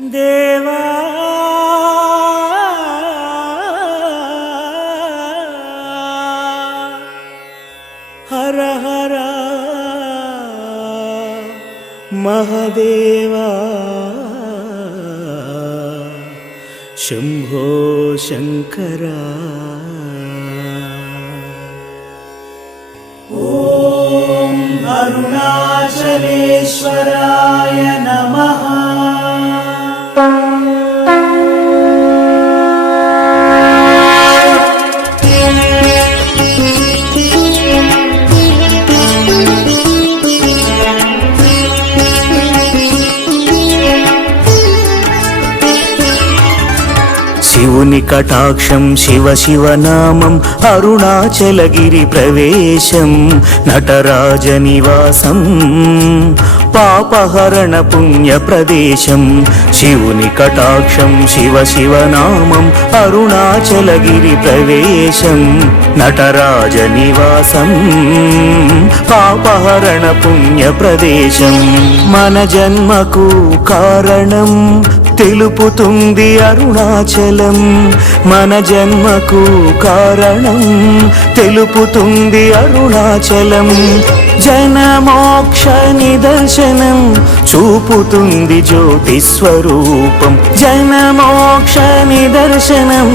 దేవా హర హర మహదేవా శంభో శంకరా ఓం అరుణాచలేశ్వరాయ నమః. శివుని కటాక్షం శివ శివనామం అరుణాచలగిరి ప్రవేశం నటరాజ నివాసం పాపహరణ పుణ్య ప్రదేశం. శివుని కటాక్షం శివ శివనామం అరుణాచలగిరి ప్రవేశం నటరాజ నివాసం పాపహరణ పుణ్య ప్రదేశం. మన జన్మకు కారణం తెలుపుతుంది అరుణాచలం. మన జన్మకు కారణం తెలుపుతుంది అరుణాచలం. జనమోక్ష నిదర్శనం చూపుతుంది జ్యోతి స్వరూపం. జనమోక్ష నిదర్శనం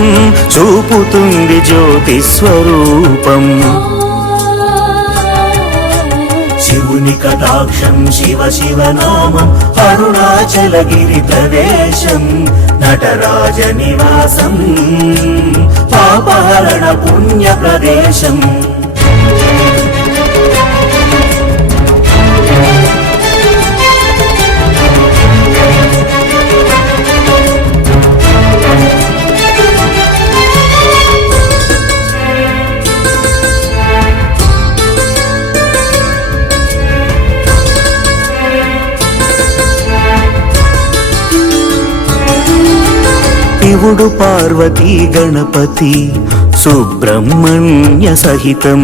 చూపుతుంది జ్యోతి స్వరూపం. శివుని కటాక్షం శివ శివనామం అరుణాచలగిరి ప్రవేశం నటరాజ నివాసం పాపహరణ పుణ్య ప్రదేశం. శివుడు పార్వతీ గణపతి సుబ్రహ్మణ్య సహితం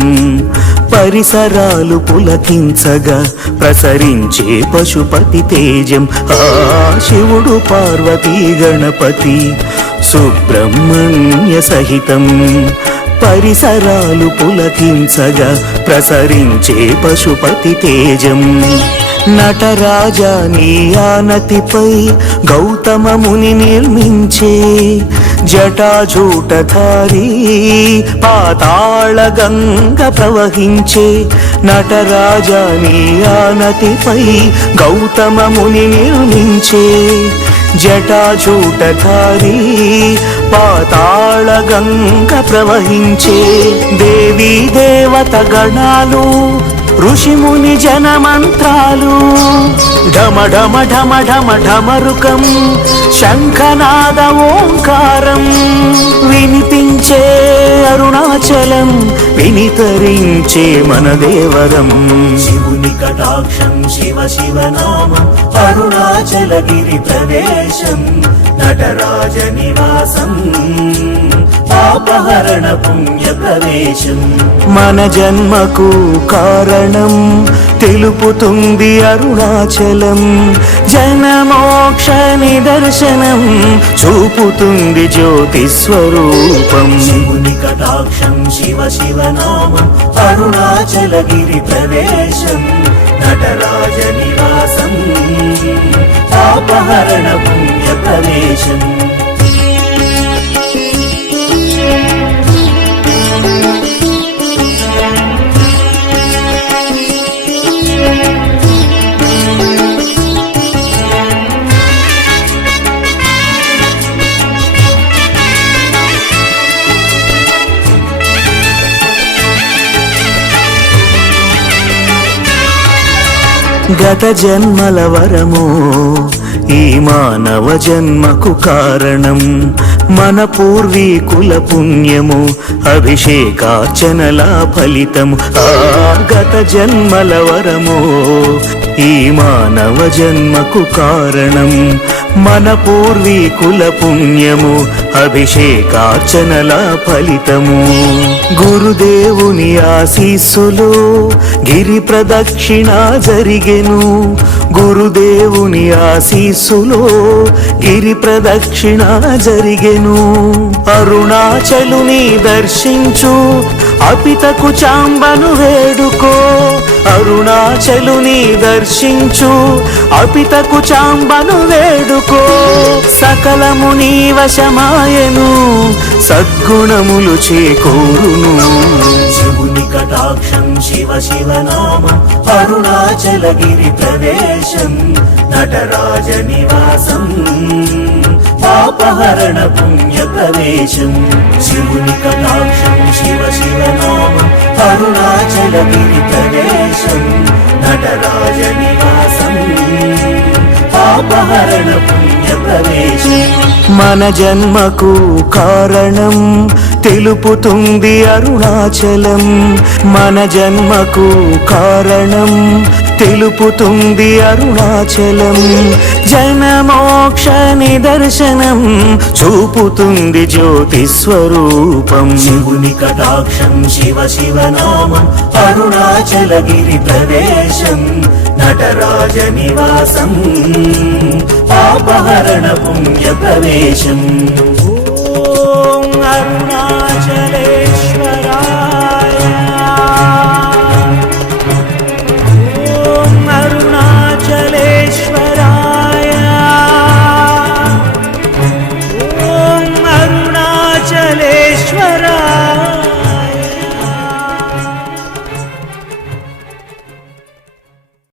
పరిసరాలు పులకించగా ప్రసరించే పశుపతి తేజం. ఆ శివుడు పార్వతీ గణపతి సుబ్రహ్మణ్య సహితం పరిసరాలు పులకించగా ప్రసరించే పశుపతి తేజం. నటరాజా నీ ఆనతిపై గౌతమ ముని నిర్మించే జటాజూటధారి పాతాళ గంగ ప్రవహించే. నటరాజా నీ ఆనతిపై గౌతమ ముని నిర్మించే జటాజూటధారి పాతాళ గంగ ప్రవహించే. దేవీ దేవత గణాలు ఋషిముని జనమంత్రాలు ఢమ ఢమ ఢమ ఢమ ఢమరుకం శంఖనాద ఓంకారం వినిపించే అరుణాచలం వినితరించే మన దేవరం. శివుని కటాక్షం శివ శివనామం అరుణాచలగిరి ప్రవేశం నటరాజ నివాసం పాపహరణ పుణ్య ప్రవేశం. మన జన్మకు కారణం తెలుపుతుంది అరుణాచలం. జనమోక్ష నిదర్శనం చూపుతుంది జ్యోతి స్వరూపం. శివుని కటాక్షం శివ శివనామం అరుణాచలగిరి ప్రవేశం నటరాజ నివాసం పాపహరణ పుణ్య ప్రవేశం. గత జన్మల వరము ఈ మానవ జన్మకు కారణం. మన పూర్వీకుల పుణ్యము అభిషేకార్చనల ఫలితము. ఆ గత జన్మల వరము ఈ మానవ జన్మకు కారణం. మన పూర్వీకుల పుణ్యము అభిషేకార్చనల ఫలితము. గురుదేవుని ఆశీస్సులు గిరి ప్రదక్షిణ జరిగెను. గురుదేవుని ఆశీస్సులో గిరి ప్రదక్షిణ జరిగెను. అరుణాచలుని దర్శించు అపితకు చాంబను వేడుకో. అరుణాచలుని దర్శించు అపితకు చాంబను వేడుకో. సకలము నీ వశమాయను సద్గుణములు చేకూరును. శివుని కటాక్షం శివ శివ నామం అరుణాచలగిరి ప్రవేశం నటరాజ నివాసం పాపహరణ పుణ్య ప్రవేశం. శివుని కటాక్షం శివ శివ నామం అరుణాచలగిరి ప్రవేశం నటరాజ నివాసం పాపహరణ పుణ్య ప్రవేశం. మన జన్మకు కారణం తెలుపుతుంది అరుణాచలం. మన జన్మకు కారణం తెలుపుతుంది అరుణాచలం. జనమోక్ష నిదర్శనం చూపుతుంది జ్యోతి స్వరూపం. శివుని కటాక్షం శివ శివ నామం అరుణాచలగిరి ప్రవేశం నటరాజ నివాసం పాపహరణ పుణ్య ప్రవేశం. ఓం అరుణాచల